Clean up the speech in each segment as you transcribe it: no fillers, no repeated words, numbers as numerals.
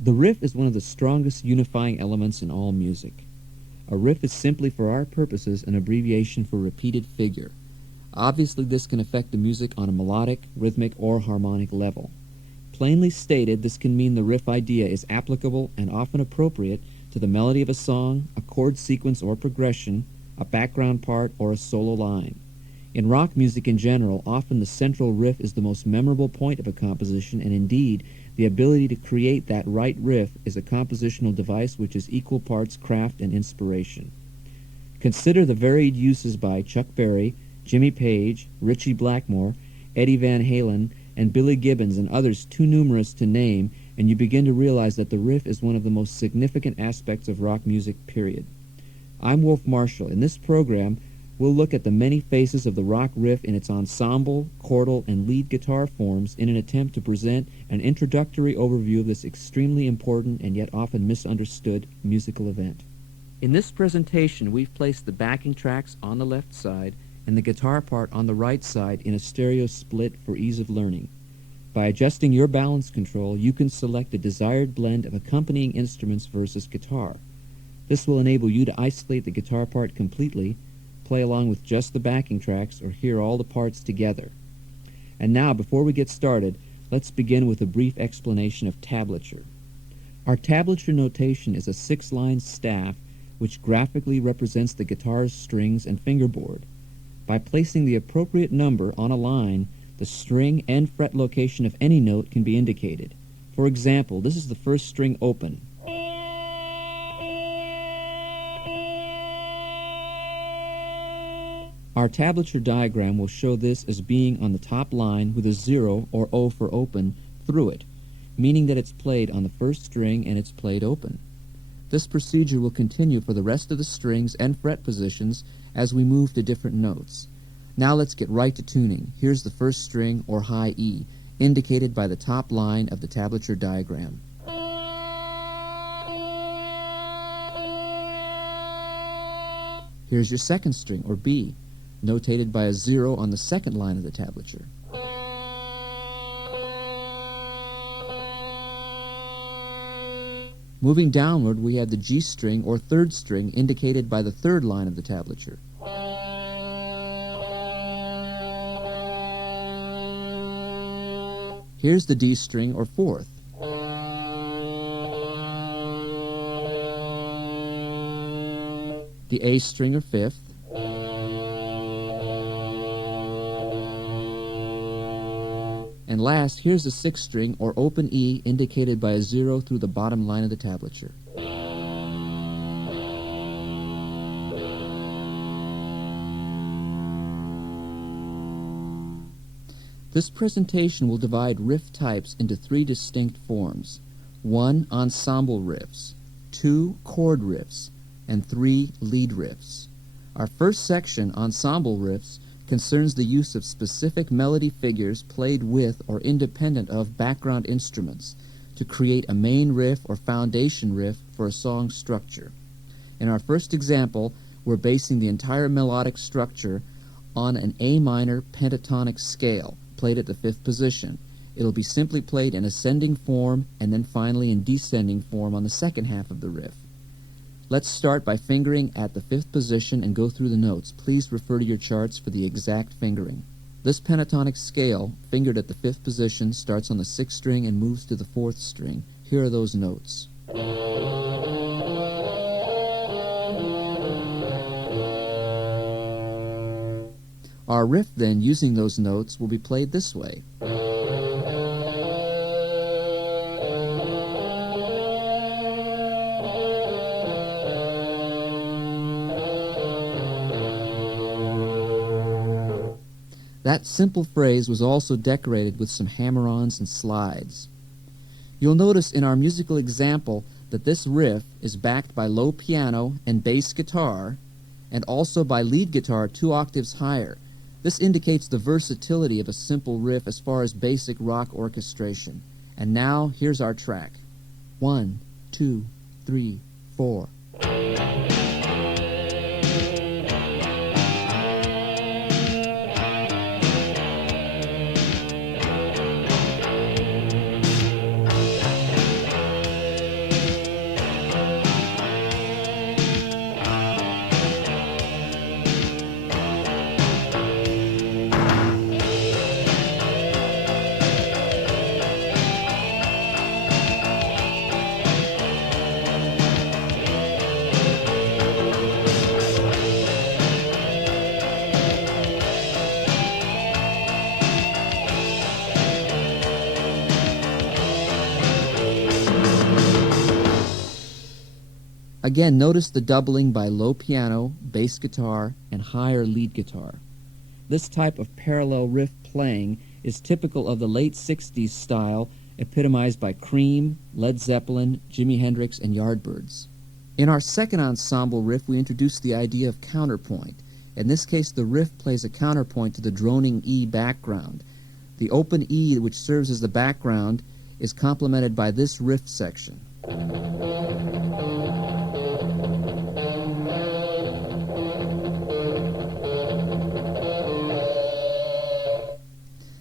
The riff is one of the strongest unifying elements in all music. A riff is simply for our purposes an abbreviation for repeated figure. Obviously, this can affect the music on a melodic, rhythmic, or harmonic level. Plainly stated, this can mean the riff idea is applicable and often appropriate to the melody of a song, a chord sequence or progression, a background part, or a solo line. In rock music in general, often the central riff is the most memorable point of a composition, and indeed, the ability to create that right riff is a compositional device which is equal parts craft and inspiration. Consider the varied uses by Chuck Berry, Jimmy Page, Ritchie Blackmore, Eddie Van Halen, and Billy Gibbons and others too numerous to name, and you begin to realize that the riff is one of the most significant aspects of rock music, period. I'm Wolf Marshall. In this program, we'll look at the many faces of the rock riff in its ensemble, chordal, and lead guitar forms in an attempt to present an introductory overview of this extremely important and yet often misunderstood musical event. In this presentation, we've placed the backing tracks on the left side and the guitar part on the right side in a stereo split for ease of learning. By adjusting your balance control, you can select the desired blend of accompanying instruments versus guitar. This will enable you to isolate the guitar part completely, play along with just the backing tracks, or hear all the parts together. And now, before we get started, let's begin with a brief explanation of tablature. Our tablature notation is a 6-line staff which graphically represents the guitar's strings and fingerboard. By placing the appropriate number on a line, the string and fret location of any note can be indicated. For example, this is the first string open. Our tablature diagram will show this as being on the top line with a 0 or O for open through it, meaning that it's played on the first string and it's played open. This procedure will continue for the rest of the strings and fret positions as we move to different notes. Now let's get right to tuning. Here's the first string, or high E, indicated by the top line of the tablature diagram. Here's your second string, or B, notated by a 0 on the second line of the tablature. Moving downward, we have the G string, or third string, indicated by the third line of the tablature. Here's the D string, or fourth. The A string, or fifth. And last, here's the sixth string, or open E, indicated by a 0 through the bottom line of the tablature. This presentation will divide riff types into 3 distinct forms. 1, ensemble riffs, 2, chord riffs, and 3, lead riffs. Our first section, ensemble riffs, concerns the use of specific melody figures played with or independent of background instruments to create a main riff or foundation riff for a song structure. In our first example, we're basing the entire melodic structure on an A minor pentatonic scale, played at the 5th position. It'll be simply played in ascending form and then finally in descending form on the second half of the riff. Let's start by fingering at the 5th position and go through the notes. Please refer to your charts for the exact fingering. This pentatonic scale, fingered at the 5th position, starts on the 6th string and moves to the 4th string. Here are those notes. Our riff, then, using those notes, will be played this way. That simple phrase was also decorated with some hammer-ons and slides. You'll notice in our musical example that this riff is backed by low piano and bass guitar, and also by lead guitar 2 octaves higher. This indicates the versatility of a simple riff as far as basic rock orchestration. And now, here's our track. 1, 2, 3, 4. Again, notice the doubling by low piano, bass guitar, and higher lead guitar. This type of parallel riff playing is typical of the late 60s style epitomized by Cream, Led Zeppelin, Jimi Hendrix, and Yardbirds. In our second ensemble riff, we introduce the idea of counterpoint. In this case, the riff plays a counterpoint to the droning E background. The open E, which serves as the background, is complemented by this riff section.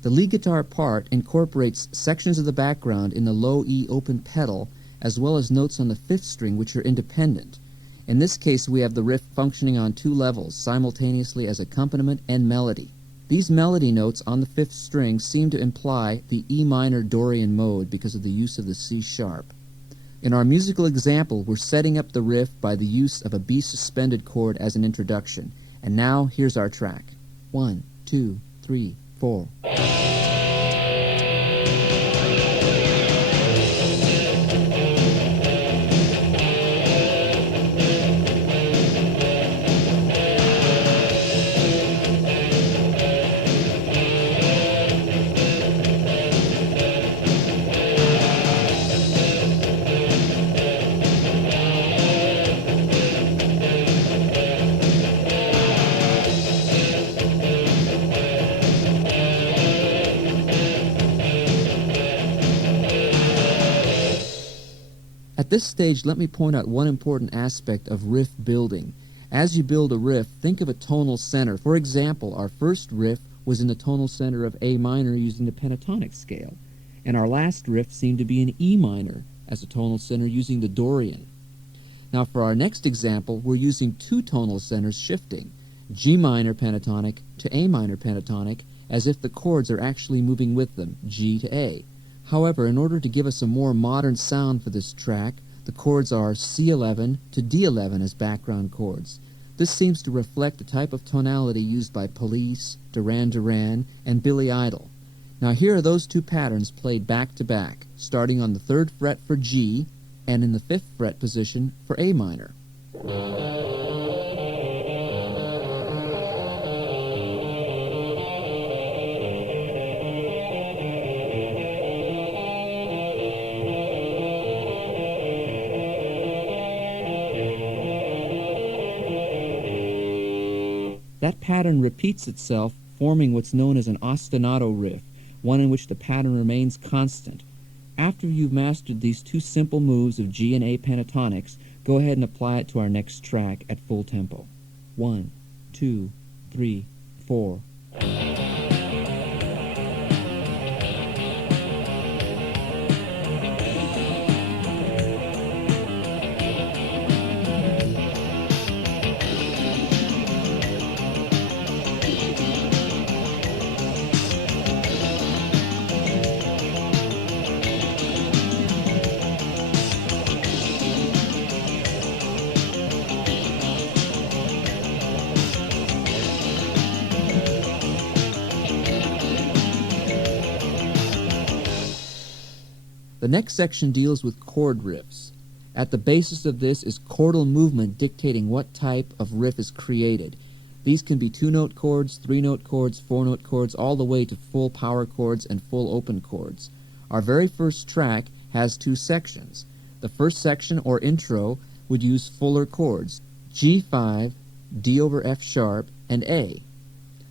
The lead guitar part incorporates sections of the background in the low E open pedal, as well as notes on the fifth string which are independent. In this case, we have the riff functioning on two levels simultaneously as accompaniment and melody. These melody notes on the fifth string seem to imply the E minor Dorian mode because of the use of the C sharp. In our musical example, we're setting up the riff by the use of a B suspended chord as an introduction. And now, here's our track. 1, 2, 3, 4. At this stage, let me point out one important aspect of riff building. As you build a riff, think of a tonal center. For example, our first riff was in the tonal center of A minor using the pentatonic scale, and our last riff seemed to be in E minor as a tonal center using the Dorian. Now for our next example, we're using two tonal centers shifting, G minor pentatonic to A minor pentatonic, as if the chords are actually moving with them, G to A. However, in order to give us a more modern sound for this track, the chords are C11 to D11 as background chords. This seems to reflect the type of tonality used by Police, Duran Duran, and Billy Idol. Now here are those two patterns played back to back, starting on the 3rd fret for G and in the 5th fret position for A minor. That pattern repeats itself, forming what's known as an ostinato riff, one in which the pattern remains constant. After you've mastered these two simple moves of G and A pentatonics, go ahead and apply it to our next track at full tempo. 1, 2, 3, 4. The next section deals with chord riffs. At the basis of this is chordal movement dictating what type of riff is created. These can be 2-note chords, 3-note chords, 4-note chords, all the way to full power chords and full open chords. Our very first track has two sections. The first section, or intro, would use fuller chords, G5, D over F sharp, and A.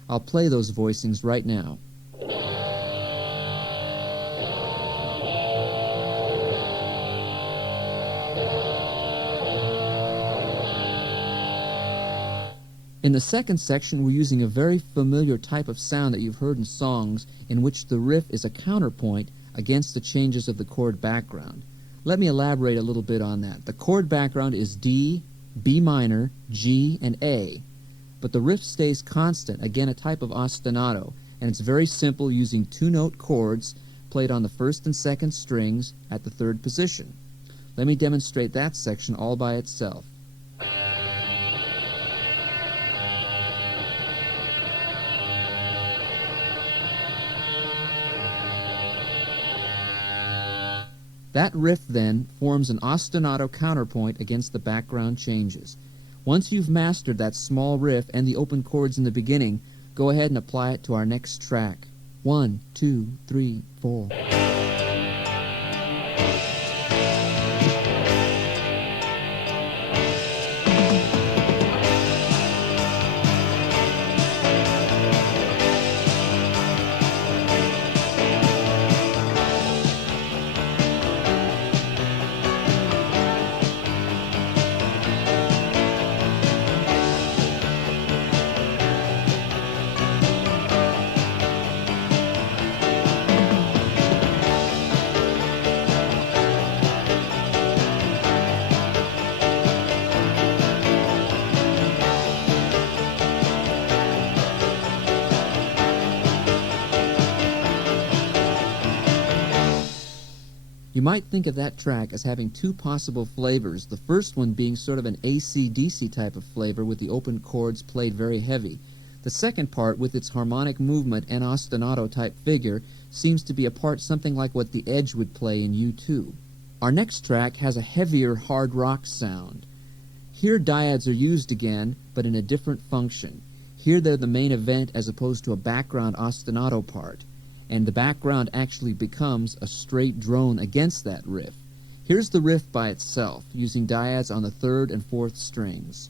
I'll play those voicings right now. In the second section, we're using a very familiar type of sound that you've heard in songs in which the riff is a counterpoint against the changes of the chord background. Let me elaborate a little bit on that. The chord background is D, B minor, G, and A, but the riff stays constant, again a type of ostinato, and it's very simple using 2-note chords played on the 1st and 2nd strings at the 3rd position. Let me demonstrate that section all by itself. That riff, then, forms an ostinato counterpoint against the background changes. Once you've mastered that small riff and the open chords in the beginning, go ahead and apply it to our next track. 1, 2, 3, 4. You might think of that track as having two possible flavors, the first one being sort of an AC/DC type of flavor with the open chords played very heavy. The second part, with its harmonic movement and ostinato type figure, seems to be a part something like what the Edge would play in U2. Our next track has a heavier hard rock sound. Here dyads are used again, but in a different function. Here they're the main event as opposed to a background ostinato part, and the background actually becomes a straight drone against that riff. Here's the riff by itself, using dyads on the third and fourth strings.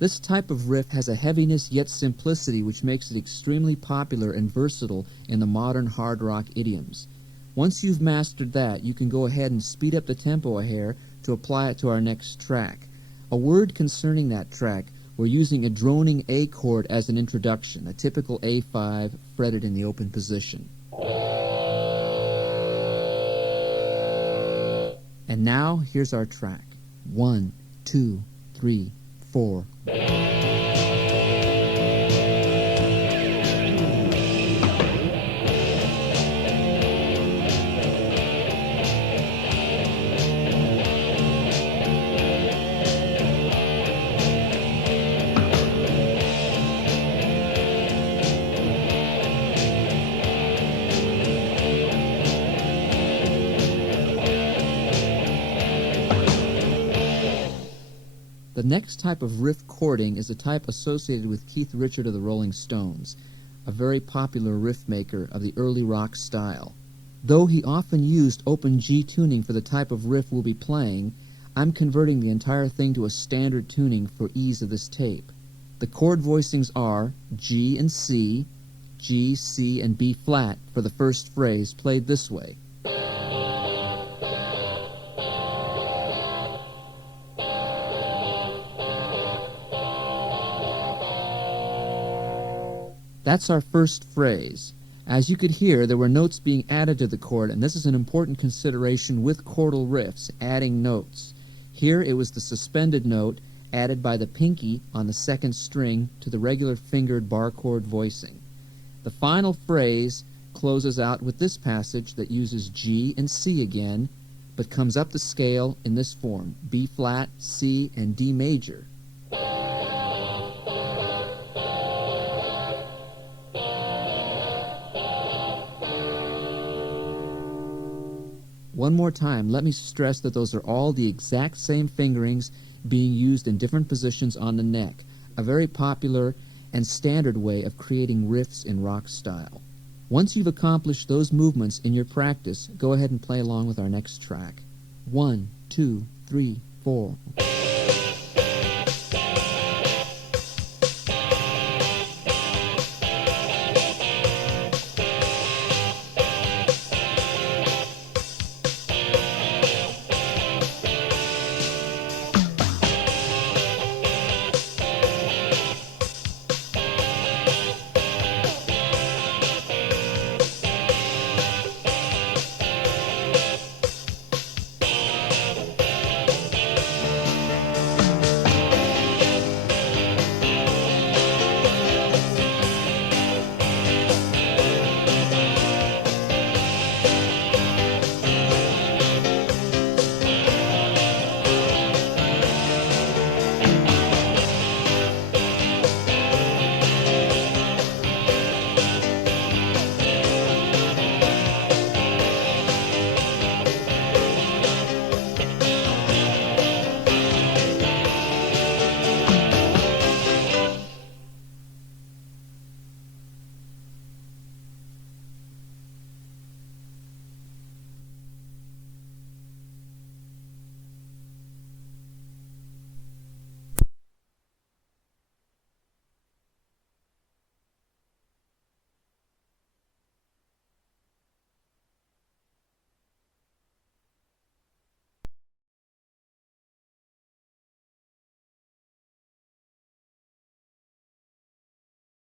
This type of riff has a heaviness yet simplicity which makes it extremely popular and versatile in the modern hard rock idioms. Once you've mastered that, you can go ahead and speed up the tempo a hair to apply it to our next track. A word concerning that track, we're using a droning A chord as an introduction, a typical A5 fretted in the open position. And now, here's our track. 1, 2, 3, 4. The next type of riff chording is a type associated with Keith Richard of the Rolling Stones, a very popular riff maker of the early rock style. Though he often used open G tuning for the type of riff we'll be playing, I'm converting the entire thing to a standard tuning for ease of this tape. The chord voicings are G and C, G, C, and B flat for the first phrase, played this way. That's our first phrase. As you could hear, there were notes being added to the chord, and this is an important consideration with chordal riffs, adding notes. Here it was the suspended note added by the pinky on the second string to the regular fingered bar chord voicing. The final phrase closes out with this passage that uses G and C again, but comes up the scale in this form, B flat, C, and D major. One more time, let me stress that those are all the exact same fingerings being used in different positions on the neck, a very popular and standard way of creating riffs in rock style. Once you've accomplished those movements in your practice, go ahead and play along with our next track. 1, 2, 3, 4.